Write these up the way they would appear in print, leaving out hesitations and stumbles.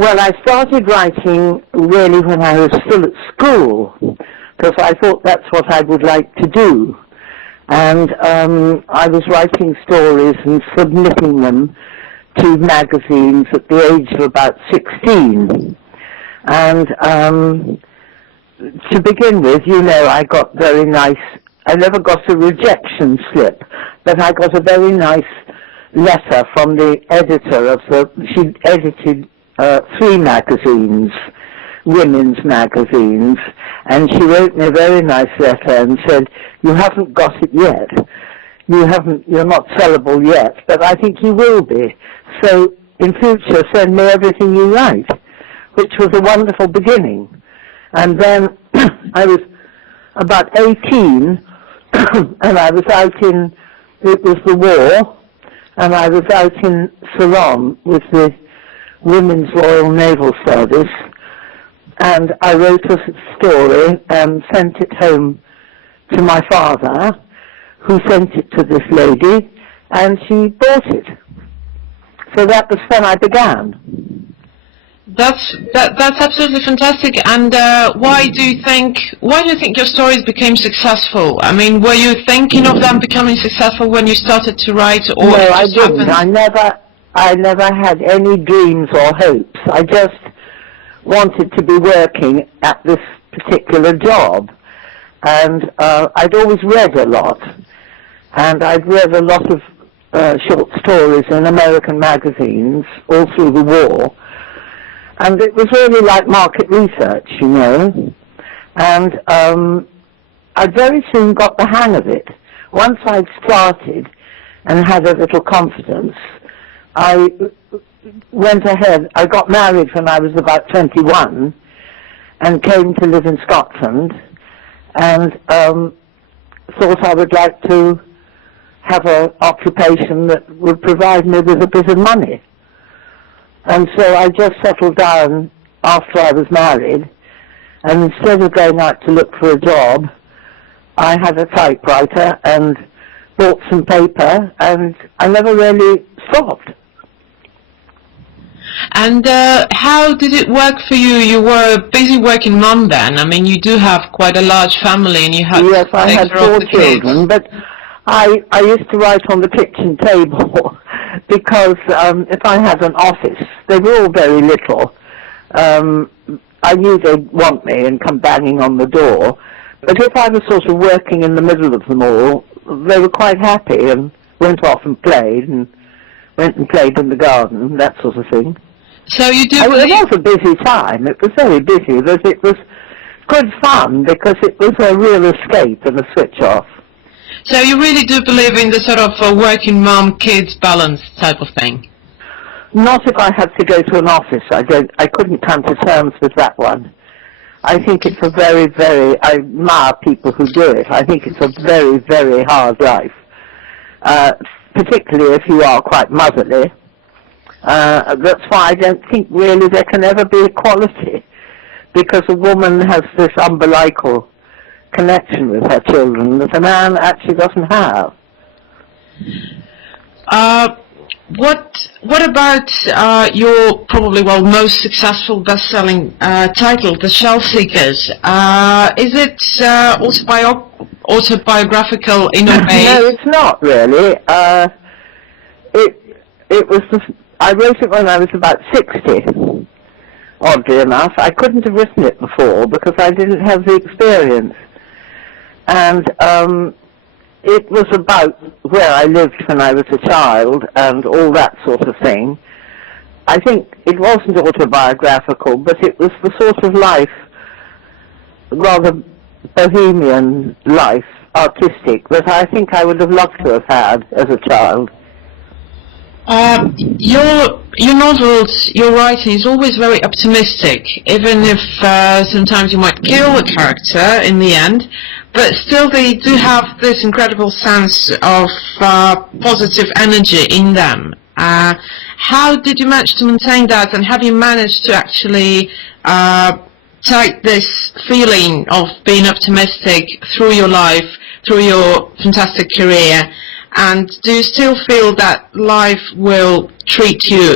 Well, I started writing really when I was still at school, because I thought that's what I would like to do. And I was writing stories and submitting them to magazines at the age of about 16. And to begin with, you know, I got very nice, I never got a rejection slip, but I got a very nice letter from the editor of she edited 3 magazines, women's magazines, and she wrote me a very nice letter and said, "You haven't got it yet. You're not sellable yet, but I think you will be. So in future, send me everything you write," which was a wonderful beginning. And then I was about 18, and I was out it was the war, and I was out in Ceylon with the Women's Royal Naval Service, and I wrote a story and sent it home to my father, who sent it to this lady, and she bought it. So that was when I began. That's absolutely fantastic. And why do you think your stories became successful? I mean, were you thinking of them becoming successful when you started to write, or no, I didn't. I never had any dreams or hopes. I just wanted to be working at this particular job, and I'd always read a lot, and I'd read a lot of short stories in American magazines all through the war. And it was really like market research, you know. And I very soon got the hang of it. Once I'd started and had a little confidence, I went ahead. I got married when I was about 21 and came to live in Scotland, and thought I would like to have an occupation that would provide me with a bit of money. And so I just settled down after I was married, and instead of going out to look for a job, I had a typewriter and bought some paper, and I never really stopped. And how did it work for you? You were a busy working mum then. I mean, you do have quite a large family, and you had yes, I had 4 children, but I used to write on the kitchen table because if I had an office, they were all very little. I knew they'd want me and come banging on the door, but if I was sort of working in the middle of them all, they were quite happy and went off and played, and went and played in the garden, that sort of thing. So you do It was a busy time. It was very busy, but it was good fun because it was a real escape and a switch off. So you really do believe in the sort of working mum kids balance type of thing? Not if I had to go to an office. I couldn't come to terms with that one. I think it's a very, very, I admire people who do it. I think it's a very, very hard life, particularly if you are quite motherly. That's why I don't think really there can ever be equality, because a woman has this umbilical connection with her children that a man actually doesn't have. What about your probably most successful best-selling title, The Shell Seekers? Is it autobiographical in a way? No, it's not really. It was I wrote it when I was about 60. Oddly enough, I couldn't have written it before because I didn't have the experience. And it was about where I lived when I was a child and all that sort of thing. I think it wasn't autobiographical, but it was the sort of life, rather bohemian life, artistic, that I think I would have loved to have had as a child. Your novels, your writing is always very optimistic, even if sometimes you might kill a character in the end, but still they do have this incredible sense of positive energy in them. How did you manage to maintain that, and have you managed to actually take this feeling of being optimistic through your life, through your fantastic career? And do you still feel that life will treat you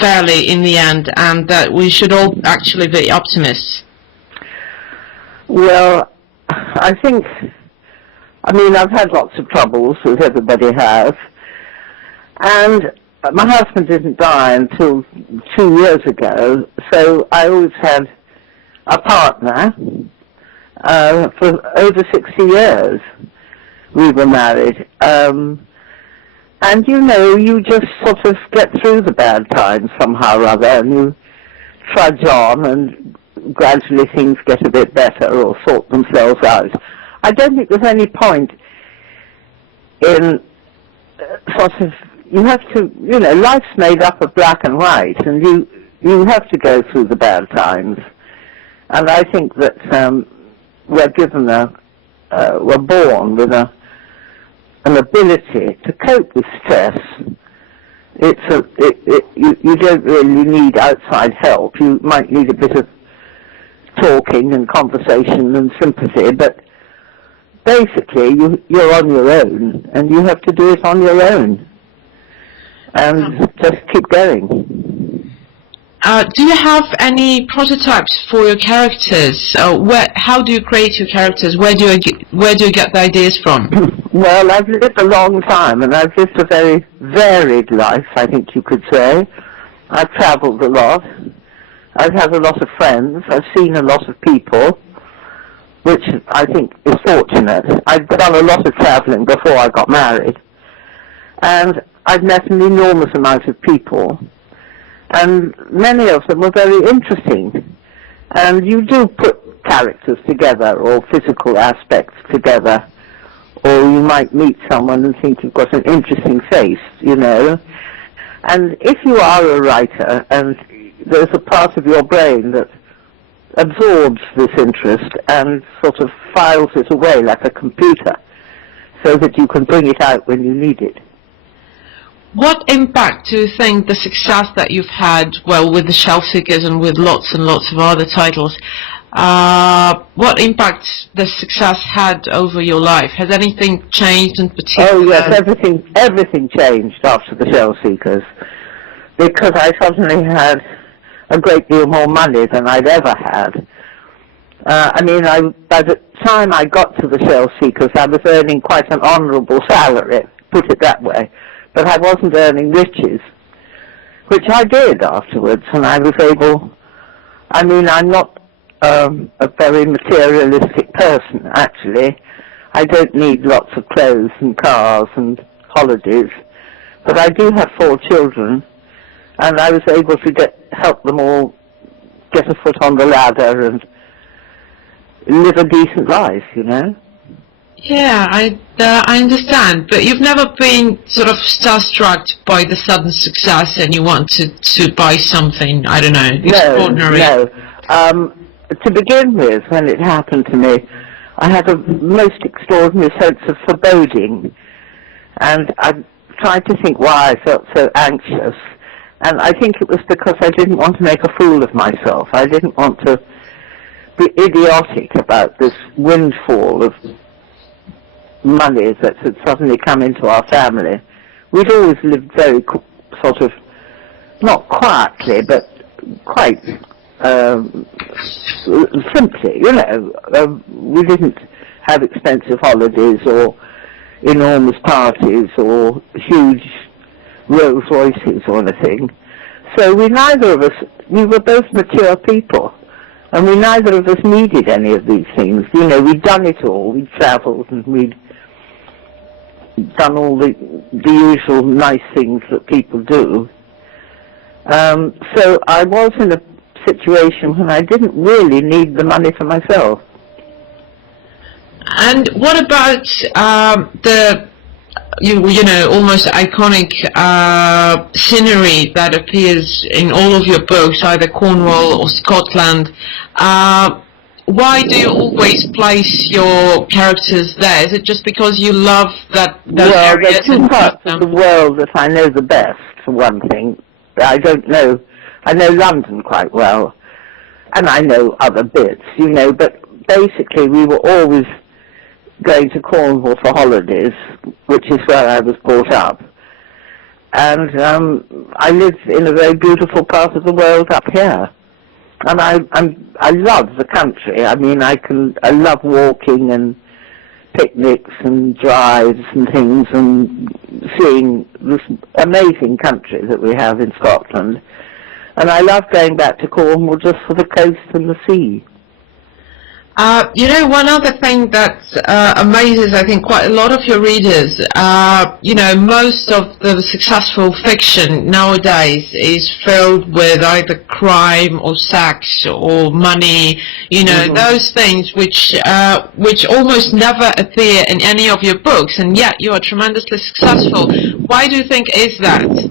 fairly in the end, and that we should all actually be optimists? Well, I think, I've had lots of troubles, as everybody has, and my husband didn't die until 2 years ago, so I always had a partner for over 60 years. We were married. And you just sort of get through the bad times somehow or other, and you trudge on, and gradually things get a bit better or sort themselves out. I don't think there's any point in you have to, life's made up of black and white, and you have to go through the bad times. And I think that we're given we're born with an ability to cope with stress. You don't really need outside help. You might need a bit of talking and conversation and sympathy, but basically you're on your own, and you have to do it on your own. And just keep going. Do you have any prototypes for your characters? How do you create your characters? Where do you get the ideas from? Well, I've lived a long time, and I've lived a very varied life, I think you could say. I've travelled a lot. I've had a lot of friends. I've seen a lot of people, which I think is fortunate. I've done a lot of travelling before I got married. And I've met an enormous amount of people, and many of them were very interesting. And you do put characters together, or physical aspects together, or you might meet someone and think you've got an interesting face, And if you are a writer, and there's a part of your brain that absorbs this interest and sort of files it away like a computer, so that you can bring it out when you need it. What impact do you think the success that you've had, with the Shelf Seekers and with lots and lots of other titles, what impact the success had over your life? Has anything changed in particular? Oh yes, everything changed after the Shelf Seekers, because I suddenly had a great deal more money than I'd ever had. By the time I got to the Shelf Seekers, I was earning quite an honourable salary, put it that way. But I wasn't earning riches, which I did afterwards, and I was able, I'm not a very materialistic person, actually. I don't need lots of clothes and cars and holidays, but I do have 4 children, and I was able to help them all get a foot on the ladder and live a decent life, Yeah, I understand, but you've never been sort of starstruck by the sudden success and you wanted to buy something, I don't know, extraordinary? No. To begin with, when it happened to me, I had a most extraordinary sense of foreboding, and I tried to think why I felt so anxious, and I think it was because I didn't want to make a fool of myself. I didn't want to be idiotic about this windfall of money that had suddenly come into our family. We'd always lived very sort of, not quietly, but quite simply, we didn't have expensive holidays or enormous parties or huge Rolls Royces or anything. So we were both mature people, and we neither of us needed any of these things. We'd done it all. We'd travelled, and we'd done all the usual nice things that people do. So I was in a situation when I didn't really need the money for myself. And what about almost iconic scenery that appears in all of your books, either Cornwall or Scotland? Why do you always place your characters there? Is it just because you love those areas? Well, there are 2 parts of the world that I know the best, for one thing. I know London quite well, and I know other bits, but basically we were always going to Cornwall for holidays, which is where I was brought up. and I live in a very beautiful part of the world up here. And I love the country. I mean, I love walking and picnics and drives and things and seeing this amazing country that we have in Scotland. And I love going back to Cornwall just for the coast and the sea. You know, one other thing that amazes, I think, quite a lot of your readers, you know, most of the successful fiction nowadays is filled with either crime or sex or money, you know, those things which almost never appear in any of your books, and yet you are tremendously successful. Why do you think is that?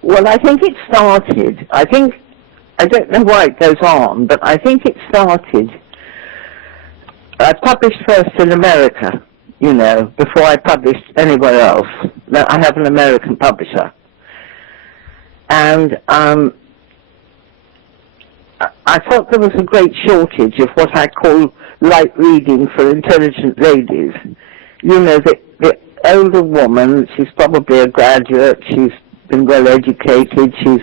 Well, I think it started, I don't know why it goes on, but I think it started, I published first in America, you know, before I published anywhere else. Now, I have an American publisher. And I thought there was a great shortage of what I call light reading for intelligent ladies. You know, the older woman, she's probably a graduate, she's been well educated, she's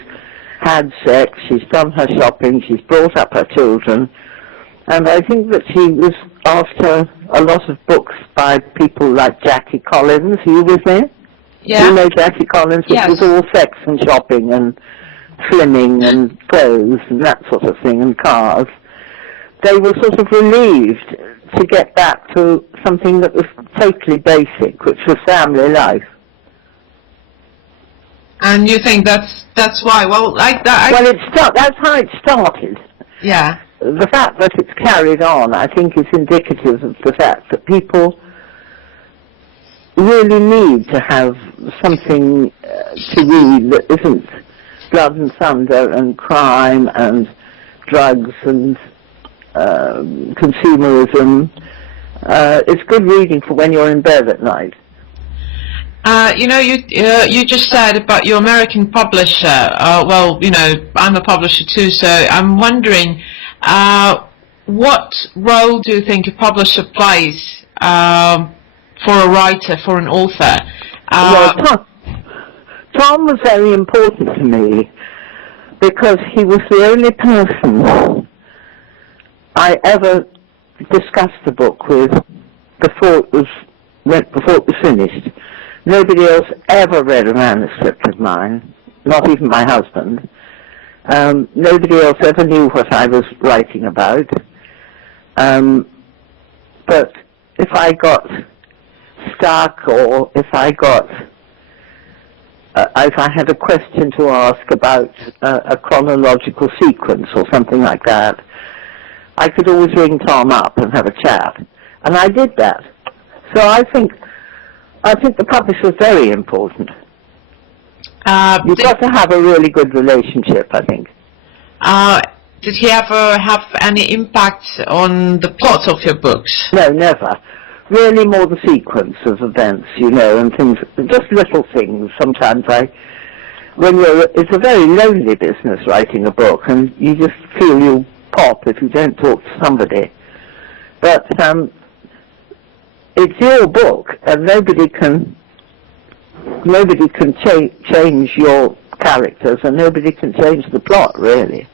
had sex, she's done her shopping, she's brought up her children. And I think that she was after a lot of books by people like Jackie Collins. Are you with me? Yeah. You know Jackie Collins? Yes. It was all sex and shopping and slimming and clothes and that sort of thing and cars. They were sort of relieved to get back to something that was totally basic, which was family life. And you think that's why? Well, like that. Well, that's how it started. Yeah. The fact that it's carried on, I think, is indicative of the fact that people really need to have something to read that isn't blood and thunder and crime and drugs and consumerism. It's good reading for when you're in bed at night. You know, you just said about your American publisher. Well, you know, I'm a publisher too, so I'm wondering, what role do you think a publisher plays for a writer, for an author? Well, Tom was very important to me because he was the only person I ever discussed the book with before it was finished. Nobody else ever read a manuscript of mine, not even my husband. Nobody else ever knew what I was writing about. But if I got stuck or if I had a question to ask about a chronological sequence or something like that, I could always ring Tom up and have a chat. And I did that. So I think the publisher is very important. You've got to have a really good relationship, I think. Did he ever have any impact on the plot of your books? No, never. Really more the sequence of events, you know, and things, just little things. Sometimes it's a very lonely business writing a book, and you just feel you'll pop if you don't talk to somebody. But it's your book, and nobody can change your characters, and nobody can change the plot, really.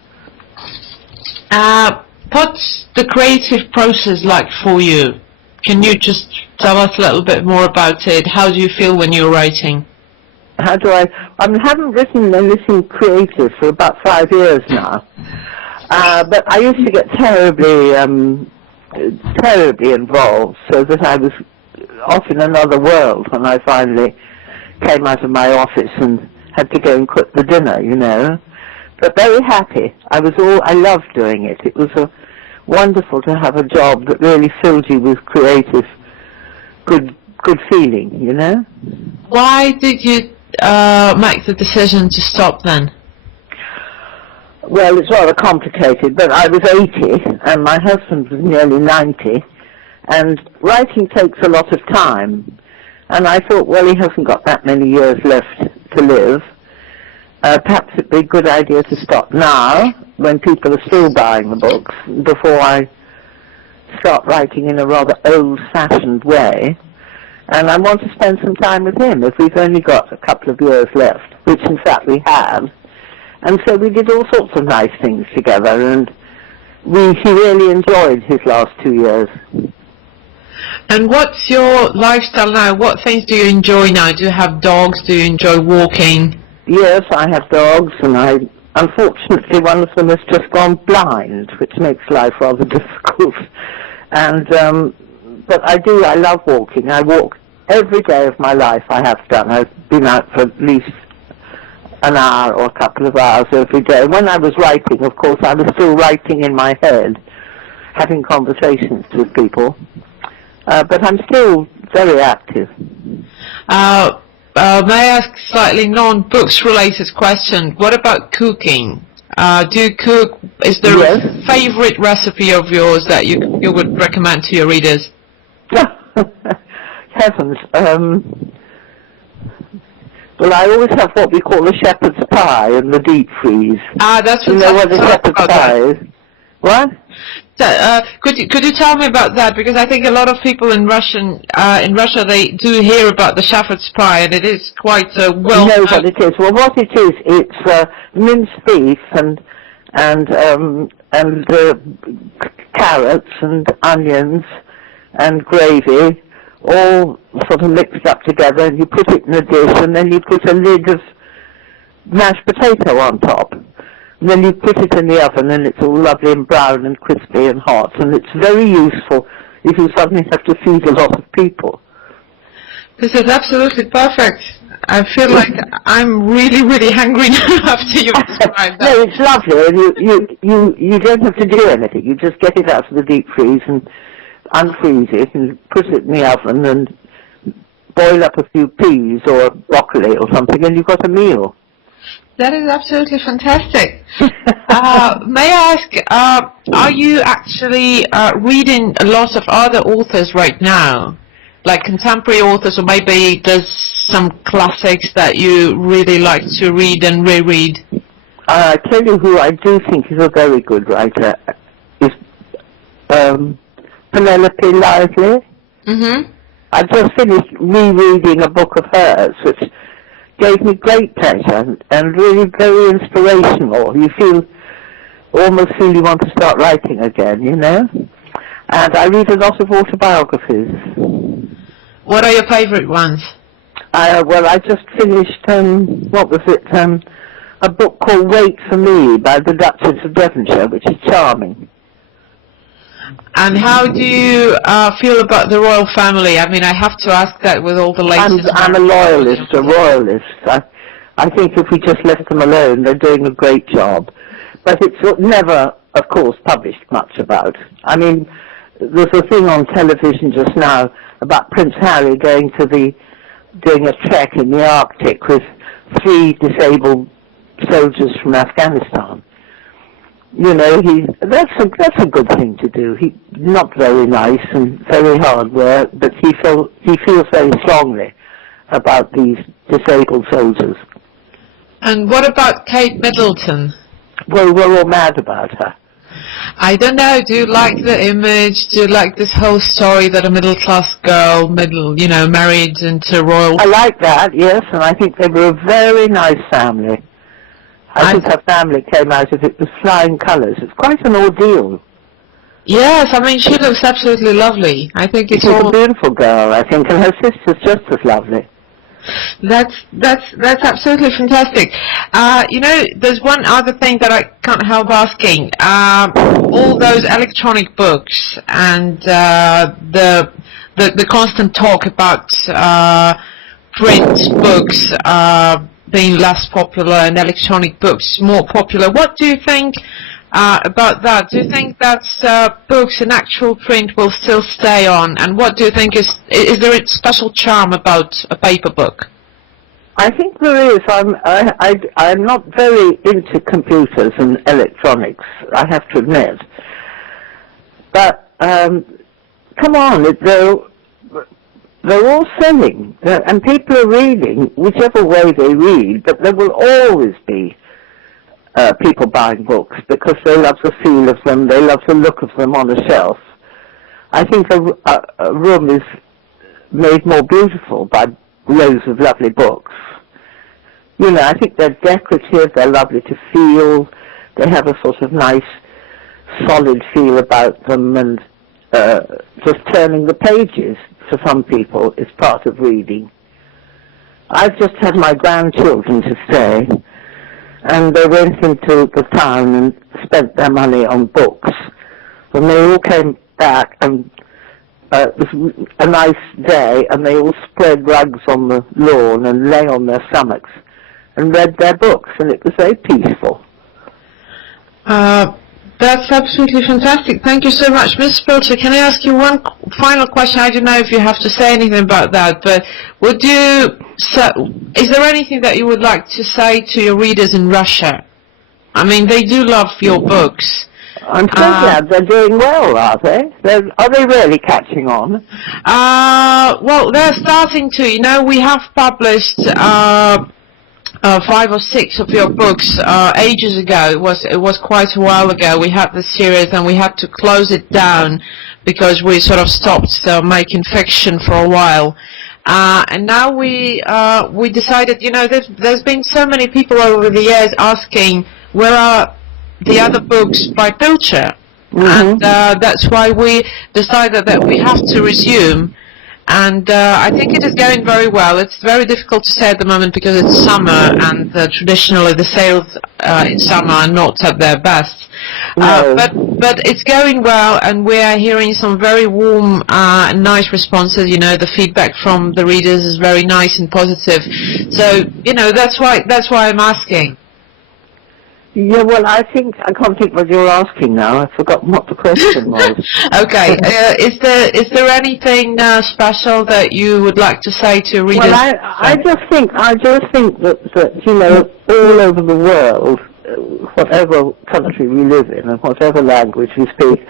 What's the creative process like for you? Can you just tell us a little bit more about it? How do you feel when you're writing? I haven't written anything creative for about 5 years now. But I used to get terribly involved, so that I was off in another world when I finally came out of my office and had to go and cook the dinner, you know. But very happy. I loved doing it. It was wonderful to have a job that really filled you with creative, good feeling, you know. Why did you make the decision to stop then? Well, it's rather complicated, but I was 80 and my husband was nearly 90, and writing takes a lot of time. And I thought, well, he hasn't got that many years left to live. Perhaps it'd be a good idea to stop now, when people are still buying the books, before I start writing in a rather old-fashioned way. And I want to spend some time with him if we've only got a couple of years left, which in fact we have. And so we did all sorts of nice things together, and he really enjoyed his last 2 years. And what's your lifestyle now? What things do you enjoy now? Do you have dogs? Do you enjoy walking? Yes, I have dogs, and unfortunately one of them has just gone blind, which makes life rather difficult. And but I love walking. I walk every day of my life. I have done. I've been out for at least an hour or a couple of hours every day. When I was writing, of course, I was still writing in my head, having conversations with people. But I'm still very active. May I ask slightly non-books related question? What about cooking? Do you cook? Is there a favorite recipe of yours that you would recommend to your readers? Heavens. Well, I always have what we call a shepherd's pie in the deep freeze. That's you know what the shepherd's pie is? What? Could you tell me about that? Because I think a lot of people in Russia they do hear about the shepherd's pie, and it is quite well. You know what it is? Well, what it is, it's minced beef and carrots and onions and gravy, all sort of mixed up together, and you put it in a dish, and then you put a lid of mashed potato on top. And then you put it in the oven, and it's all lovely and brown and crispy and hot, and it's very useful if you suddenly have to feed a lot of people. This is absolutely perfect. I feel like I'm really, really hungry now after you described that. No, it's lovely, and you don't have to do anything. You just get it out of the deep freeze and unfreeze it and put it in the oven and boil up a few peas or broccoli or something, and you've got a meal. That is absolutely fantastic. May I ask, are you actually reading a lot of other authors right now? Like contemporary authors, or maybe there's some classics that you really like to read and reread? I tell you who I do think is a very good writer is Penelope Lively. Mm-hmm. I've just finished rereading a book of hers, which gave me great pleasure and really very inspirational. You almost feel you want to start writing again, you know? And I read a lot of autobiographies. What are your favorite ones? Well, I just finished, what was it, a book called Wait for Me by the Duchess of Devonshire, which is charming. And how do you feel about the royal family? I mean, I have to ask that with all the latest... I'm a loyalist, a royalist. I think if we just left them alone, they're doing a great job. But it's never, of course, published much about. I mean, there's a thing on television just now about Prince Harry doing a trek in the Arctic with 3 disabled soldiers from Afghanistan. You know, that's a good thing to do. He's not very nice and very hard work, but he feels very strongly about these disabled soldiers. And what about Kate Middleton? Well, we're all mad about her. I don't know. Do you like the image? Do you like this whole story that a middle-class girl, married into royal? I like that, yes, and I think they were a very nice family. I think her family came out of it with flying colours. It's quite an ordeal. Yes, I mean, she looks absolutely lovely. I think She's a beautiful girl, I think, and her sister's just as lovely. That's absolutely fantastic. There's one other thing that I can't help asking. All those electronic books and the constant talk about print books being less popular and electronic books more popular. What do you think about that? Do you think that books in actual print will still stay on? And what do you think is there a special charm about a paper book? I think there is. I'm not very into computers and electronics, I have to admit. But come on, they're all selling, and people are reading whichever way they read, but there will always be people buying books because they love the feel of them, they love the look of them on a shelf. I think a room is made more beautiful by rows of lovely books. You know, I think they're decorative, they're lovely to feel, they have a sort of nice, solid feel about them, and just turning the pages, for some people, is part of reading. I've just had my grandchildren to stay, and they went into the town and spent their money on books. And they all came back, and it was a nice day, and they all spread rugs on the lawn and lay on their stomachs and read their books, and it was very peaceful. That's absolutely fantastic. Thank you so much. Ms. Pilcher, can I ask you one final question? I don't know if you have to say anything about that, but is there anything that you would like to say to your readers in Russia? I mean, they do love your books. I'm so glad they're doing well, are they? Are they really catching on? Well, they're starting to. You know, we have published 5 or 6 of your books ages ago. It was quite a while ago. We had this series and we had to close it down because we sort of stopped making fiction for a while. And now we decided, you know, there's been so many people over the years asking where are the other books by Pilcher, and that's why we decided that we have to resume. And I think it is going very well. It's very difficult to say at the moment because it's summer, and traditionally the sales in summer are not at their best. No. But it's going well, and we are hearing some very warm, nice responses. You know, the feedback from the readers is very nice and positive. So, you know, that's why I'm asking. Yeah, well, I can't think what you're asking now. I've forgotten what the question was. Okay. Is there anything special that you would like to say to readers? Well, I just think that you know, all over the world, whatever country we live in and whatever language we speak,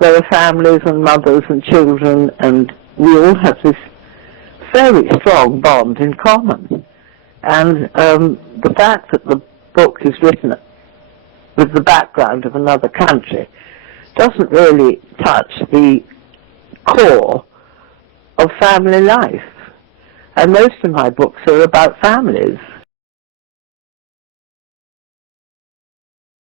there are families and mothers and children, and we all have this very strong bond in common. And the fact that the book is written with the background of another country doesn't really touch the core of family life. And most of my books are about families.